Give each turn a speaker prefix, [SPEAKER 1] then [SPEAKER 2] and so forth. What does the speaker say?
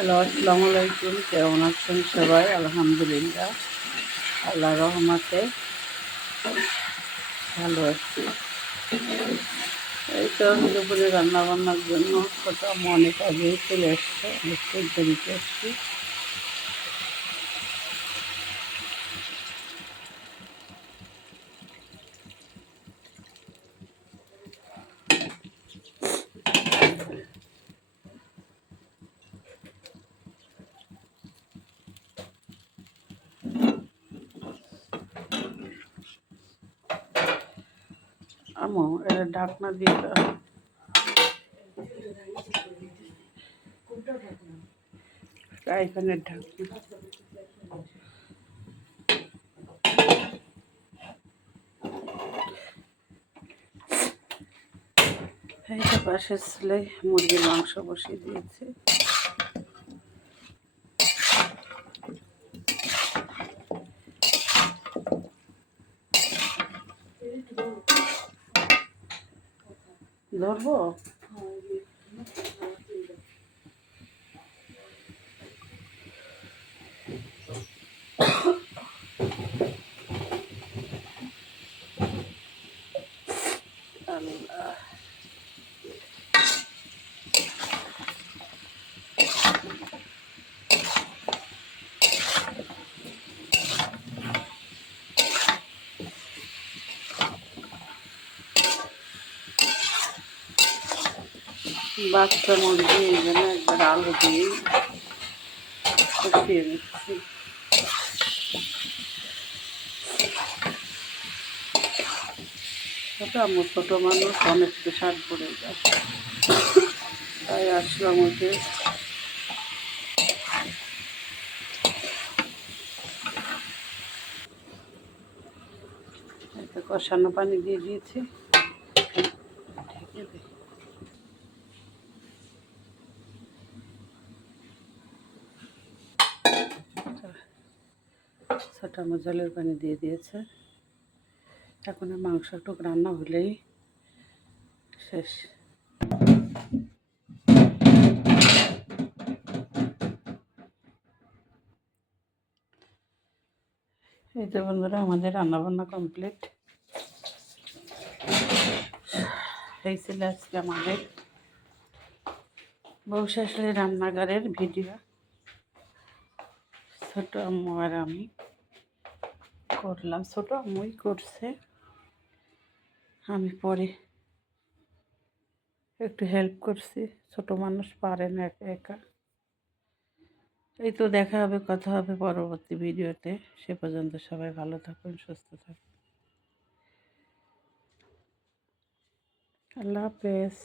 [SPEAKER 1] Hello, আসসালামু আলাইকুম। কেমন আছেন সবাই? আলহামদুলিল্লাহ আল্লাহ রহমাতে ভালো আছি। এই তো দুপুরে রান্নাবান্নার জন্য ছোটো অনেক আগেই চলে এসছে অনেকটা দেরিতে এসছি আমো এটা ঢাকনা দিয়ে। ফ্রাই প্যানের ঢাকনা এইটা পাশের ছেলে মুরগির মাংস বসিয়ে দিয়েছে ধরবো? বাচ্চা মুরগি এই জন্য একবার আলু দিয়ে কষিয়ে নিচ্ছি। ছোট আমার, ছোটো মানুষ অনেক প্রেশার পড়ে যায় তাই আসলাম ওকে কষানো পানি দিয়ে দিয়েছি। ছোট আমার জলের পানি দিয়ে দিয়েছে। এখন এই মাংসটুক রান্না হলেই শেষ। এই তো বন্ধুরা, আমাদের রান্নাবান্না কমপ্লিট। এই ছিল আজকে আমাদের বউ শাশুড়ি রান্নাঘরের ভিডিও। ছোট আম্মু আর আমি। করলাম। ছোট আম্মুই করছে। আমি পরে একটু হেল্প করছি। ছোট মানুষ পারে না একা একা। এই তো দেখা হবে, কথা হবে পরবর্তী ভিডিওতে। সে পর্যন্ত সবাই ভালো থাকুন, সুস্থ থাকুন। আল্লাহ হাফেজ।